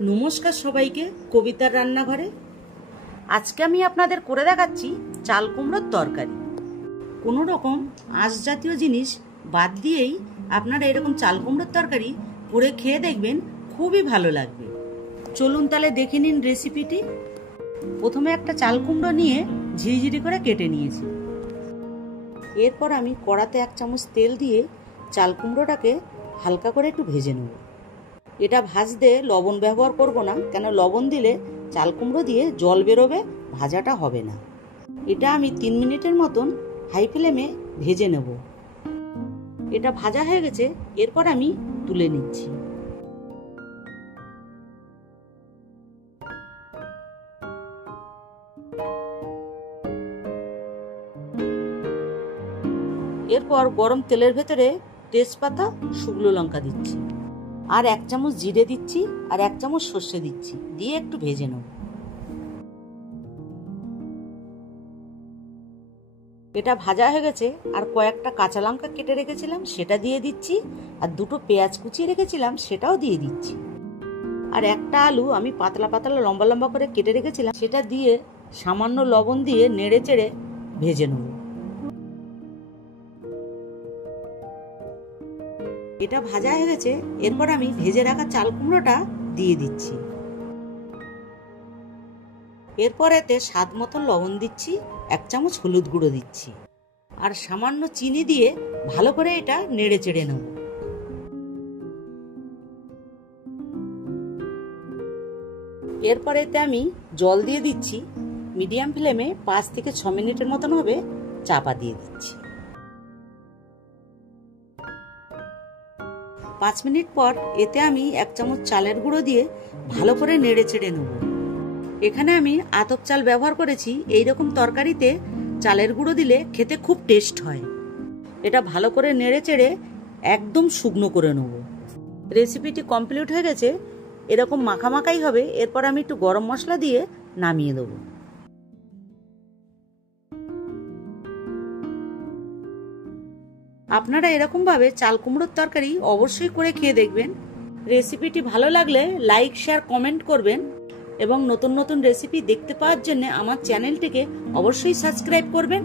নমস্কার সবাইকে কবিতার রান্নাঘরে। আজকে আমি আপনাদের করে দেখাচ্ছি চাল কুমড়োর তরকারি। কোনো রকম আঁশ জাতীয় জিনিস বাদ দিয়েই আপনারা এরকম চাল কুমড়োর তরকারি করে খেয়ে দেখবেন, খুবই ভালো লাগবে। চলুন তাহলে দেখে নিন রেসিপিটি। প্রথমে একটা চাল কুমড়ো নিয়ে ঝিরিঝিরি করে কেটে নিয়েছি। এরপর আমি কড়াতে 1 চামচ তেল দিয়ে চাল কুমড়োটাকে হালকা করে একটু ভেজে নেব। এটা ভাজতে লবণ ব্যবহার করব না, কেন লবণ দিলে চাল কুমড়ো দিয়ে জল বেরোবে, ভাজাটা হবে না। এটা আমি 3 মিনিটের মতন হাই ফ্লেমে ভেজে নেব। এটা ভাজা হয়ে গেছে, এরপর আমি তুলে নিচ্ছি। এরপর গরম তেলের ভেতরে তেজপাতা, শুকনো লঙ্কা দিচ্ছি, আর 1 চামচ জিরে দিচ্ছি, আর 1 চামচ সর্ষে দিচ্ছি, দিয়ে একটু ভেজে নেব। এটা ভাজা হয়ে গেছে, আর কয়েকটা কাঁচা লঙ্কা কেটে রেখেছিলাম সেটা দিয়ে দিচ্ছি, আর 2টো পেঁয়াজ কুচিয়ে রেখেছিলাম সেটাও দিয়ে দিচ্ছি, আর একটা আলু আমি পাতলা পাতলা লম্বা লম্বা করে কেটে রেখেছিলাম সেটা দিয়ে সামান্য লবণ দিয়ে নেড়ে চেড়ে ভেজে নেব। এটা ভাজা হয়ে গেছে, এরপর আমি ভেজে রাখা চাল কুমড়োটা দিয়ে দিচ্ছি। এরপর এতে স্বাদ মতো লবণ দিচ্ছি, 1 চামচ হলুদ গুঁড়ো দিচ্ছি, আর সামান্য চিনি দিয়ে ভালো করে এটা নেড়ে চেড়ে নেব। এরপর এতে আমি জল দিয়ে দিচ্ছি। মিডিয়াম ফ্লেমে 5 থেকে 6 মিনিটের মতন হবে, চাপা দিয়ে দিচ্ছি। 5 মিনিট পর এতে আমি 1 চামচ চালের গুঁড়ো দিয়ে ভালো করে নেড়ে চেড়ে নেব। এখানে আমি আতপ চাল ব্যবহার করেছি। এই রকম তরকারিতে চালের গুঁড়ো দিলে খেতে খুব টেস্ট হয়। এটা ভালো করে নেড়ে চেড়ে একদম শুকনো করে নেব। রেসিপিটি কমপ্লিট হয়ে গেছে, এরকম মাখামাখাই হবে। এরপর আমি একটু গরম মশলা দিয়ে নামিয়ে দেব। আপনারা এরকমভাবে চাল কুমড়োর তরকারি অবশ্যই করে খেয়ে দেখবেন। রেসিপিটি ভালো লাগলে লাইক, শেয়ার, কমেন্ট করবেন, এবং নতুন নতুন রেসিপি দেখতে পাওয়ার জন্য আমার চ্যানেলটিকে অবশ্যই সাবস্ক্রাইব করবেন।